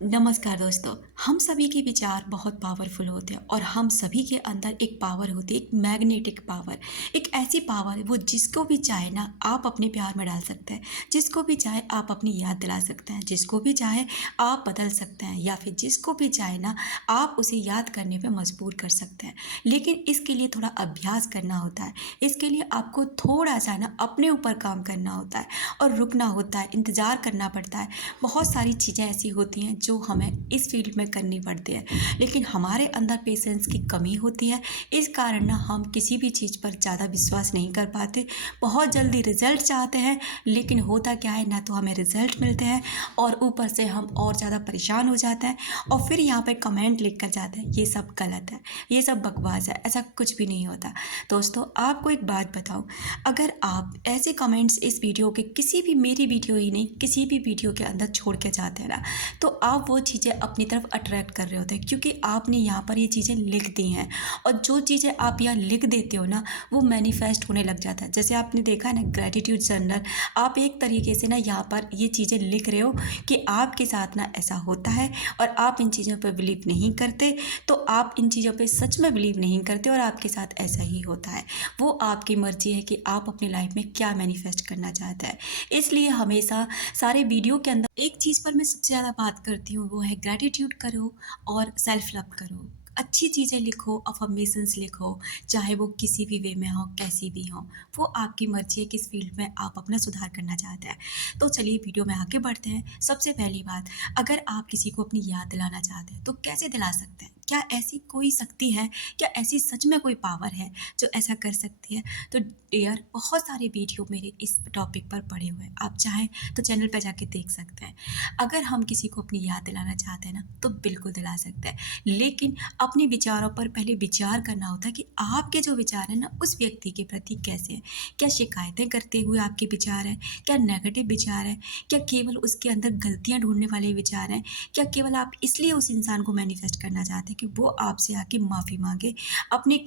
नमस्कार दोस्तों। हम सभी के विचार बहुत पावरफुल होते हैं और हम सभी के अंदर एक पावर होती है, एक मैग्नेटिक पावर। एक ऐसी पावर है वो जिसको भी चाहे ना आप अपने प्यार में डाल सकते हैं, जिसको भी चाहे आप अपनी याद दिला सकते हैं, जिसको भी चाहे आप बदल सकते हैं या फिर जिसको भी चाहे ना आप उसे याद करने पे मजबूर कर सकते हैं। लेकिन इसके लिए थोड़ा अभ्यास करना होता है। इसके लिए आपको थोड़ा सा ना अपने ऊपर काम करना होता है और रुकना होता है, इंतज़ार करना पड़ता है। बहुत सारी चीज़ें ऐसी होती हैं जो हमें इस फील्ड में करनी पड़ती है, लेकिन हमारे अंदर पेशेंस की कमी होती है। इस कारण ना हम किसी भी चीज़ पर ज़्यादा विश्वास नहीं कर पाते। बहुत जल्दी रिजल्ट चाहते हैं, लेकिन होता क्या है, ना तो हमें रिजल्ट मिलते हैं और ऊपर से हम और ज़्यादा परेशान हो जाते हैं और फिर यहाँ पे कमेंट लिख कर जाते हैं ये सब गलत है, ये सब बकवास है, ऐसा कुछ भी नहीं होता। दोस्तों, आपको एक बात बताऊँ, अगर आप ऐसे कमेंट्स इस वीडियो के किसी भी, मेरी वीडियो ही नहीं, किसी भी वीडियो के अंदर छोड़ के जाते हैं ना, तो आप वो चीज़ें अपनी तरफ अट्रैक्ट कर रहे होते हैं, क्योंकि आपने यहाँ पर ये चीज़ें लिख दी हैं और जो चीज़ें आप यहाँ लिख देते हो ना वो मैनिफेस्ट होने लग जाता है। जैसे आपने देखा है ना, ग्रेटिट्यूड जर्नल, आप एक तरीके से ना यहाँ पर ये चीज़ें लिख रहे हो कि आपके साथ ना ऐसा होता है और आप इन चीज़ों पर बिलीव नहीं करते, तो आप इन चीज़ों पर सच में बिलीव नहीं करते और आपके साथ ऐसा ही होता है। वो आपकी मर्जी है कि आप अपनी लाइफ में क्या मैनिफेस्ट करना चाहते हैं। इसलिए हमेशा सारे वीडियो के अंदर एक चीज़ पर मैं सबसे ज़्यादा बात करती हूँ, वो है ग्रैटिट्यूड करो और सेल्फ लव करो। अच्छी चीज़ें लिखो, अफर्मेशंस लिखो, चाहे वो किसी भी वे में हो, कैसी भी हो। वो आपकी मर्ज़ी है किस फ़ील्ड में आप अपना सुधार करना चाहते हैं। तो चलिए वीडियो में आगे बढ़ते हैं। सबसे पहली बात, अगर आप किसी को अपनी याद दिलाना चाहते हैं तो कैसे दिला सकते हैं? क्या ऐसी कोई शक्ति है? क्या ऐसी सच में कोई पावर है जो ऐसा कर सकती है? तो डियर, बहुत सारे वीडियो मेरे इस टॉपिक पर पड़े हुए हैं, आप चाहें तो चैनल पे जाके देख सकते हैं। अगर हम किसी को अपनी याद दिलाना चाहते हैं ना तो बिल्कुल दिला सकते हैं, लेकिन अपने विचारों पर पहले विचार करना होता है कि आपके जो विचार हैं ना उस व्यक्ति के प्रति कैसे हैं। क्या शिकायतें करते हुए आपके विचार हैं? क्या नेगेटिव विचार हैं? क्या केवल उसके अंदर गलतियाँ ढूँढने वाले विचार हैं? क्या केवल आप इसलिए उस इंसान को मैनिफेस्ट करना चाहते हैं कि वो आपसे आके माफ़ी माँगे, अपने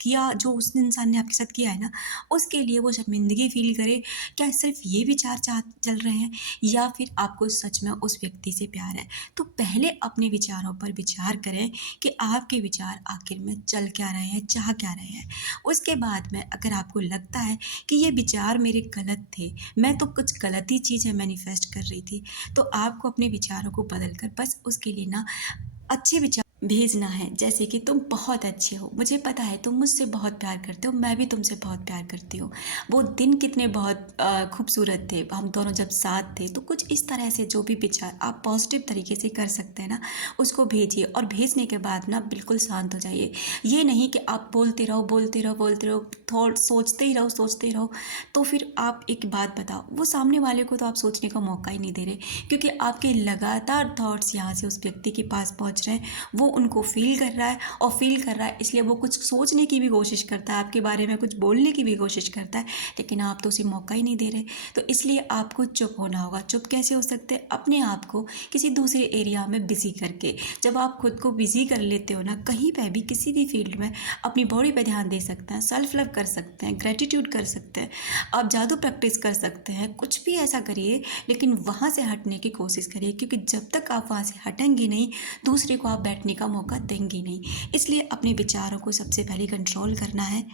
किया जो उस इंसान ने आपके साथ किया है ना, उसके लिए वो शर्मिंदगी फ़ील करे? क्या सिर्फ़ ये विचार चल रहे हैं या फिर आपको सच में उस व्यक्ति से प्यार है? तो पहले अपने विचारों पर विचार करें कि आपके विचार आखिर में चल क्या रहे हैं, चाह क्या रहे हैं। उसके बाद में अगर आपको लगता है कि ये विचार मेरे गलत थे, मैं तो कुछ गलत ही चीज़ें मैनिफेस्ट कर रही थी, तो आपको अपने विचारों को बदल कर बस उसके लिए ना अच्छे विचार भेजना है। जैसे कि तुम बहुत अच्छे हो, मुझे पता है तुम मुझसे बहुत प्यार करते हो, मैं भी तुमसे बहुत प्यार करती हूँ। वो दिन कितने बहुत खूबसूरत थे, हम दोनों जब साथ थे। तो कुछ इस तरह से जो भी विचार आप पॉजिटिव तरीके से कर सकते हैं ना, उसको भेजिए और भेजने के बाद ना बिल्कुल शांत हो जाइए। ये नहीं कि आप बोलते रहो बोलते रहो बोलते रहो, थॉट सोचते ही रहो। तो फिर आप एक बात बताओ, वो सामने वाले को तो आप सोचने का मौका ही नहीं दे रहे, क्योंकि आपके लगातार थॉट्स यहाँ से उस व्यक्ति के पास पहुँच रहे हैं। वो उनको फ़ील कर रहा है और फ़ील कर रहा है, इसलिए वो कुछ सोचने की भी कोशिश करता है, आपके बारे में कुछ बोलने की भी कोशिश करता है, लेकिन आप तो उसे मौका ही नहीं दे रहे। तो इसलिए आपको चुप होना होगा। चुप कैसे हो सकते हैं? अपने आप को किसी दूसरे एरिया में बिज़ी करके। जब आप खुद को बिज़ी कर लेते हो ना, कहीं पे भी किसी भी फील्ड में, अपनी बॉडी पे ध्यान दे सकते हैं, सेल्फ लव कर सकते हैं, ग्रेटिट्यूड कर सकते हैं, आप जादू प्रैक्टिस कर सकते हैं, कुछ भी ऐसा करिए, लेकिन वहाँ से हटने की कोशिश करिए, क्योंकि जब तक आप वहाँ से हटेंगे नहीं, दूसरे को आप बैठने का मौका देंगे नहीं। इसलिए अपने विचारों को सबसे पहले कंट्रोल करना है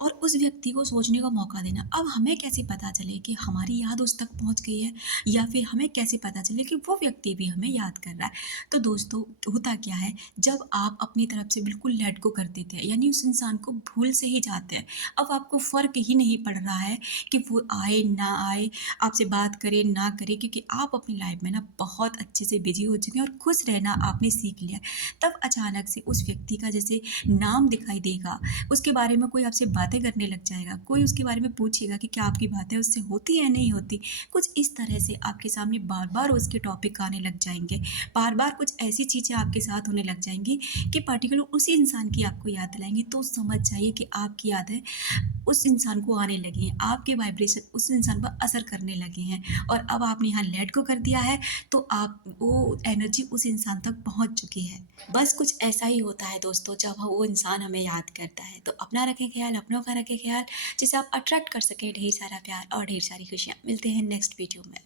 और उस व्यक्ति को सोचने का मौका देना। अब हमें कैसे पता चले कि हमारी याद उस तक पहुँच गई है, या फिर हमें कैसे पता चले कि वो व्यक्ति भी हमें याद कर रहा है? तो दोस्तों, होता क्या है, जब आप अपनी तरफ से बिल्कुल लेट गो कर देते हैं, यानी उस इंसान को भूल से ही जाते हैं। अब आपको फ़र्क ही नहीं पड़ रहा है कि वो आए ना आए, आपसे बात करे ना करे, क्योंकि आप अपनी लाइफ में ना बहुत अच्छे से बिजी हो चुके हैं और खुश रहना आपने सीख लिया है। तब अचानक से उस व्यक्ति का जैसे नाम दिखाई देगा, उसके बारे में कोई आपसे बातें करने लग जाएगा, कोई उसके बारे में पूछेगा कि क्या आपकी बातें उससे होती है नहीं होती। कुछ इस तरह से आपके सामने बार बार उसके टॉपिक आने लग जाएंगे, बार बार कुछ ऐसी चीज़ें आपके साथ होने लग जाएंगी कि पर्टिकुलर उसी इंसान की आपको याद दिलाएंगी। तो समझ जाइए कि आपकी यादें उस इंसान को आने लगी हैं, आपके वाइब्रेशन उस इंसान पर असर करने लगे हैं और अब आपने यहाँ लेट को कर दिया है, तो आप वो एनर्जी उस इंसान तक पहुँच चुकी है। बस कुछ ऐसा ही होता है दोस्तों, जब वो इंसान हमें याद करता है। तो अपना रखें ख्याल, अपनों का रखें ख्याल, जिससे आप अट्रैक्ट कर सकें ढेर सारा प्यार और ढेर सारी खुशियाँ। मिलते हैं नेक्स्ट वीडियो में।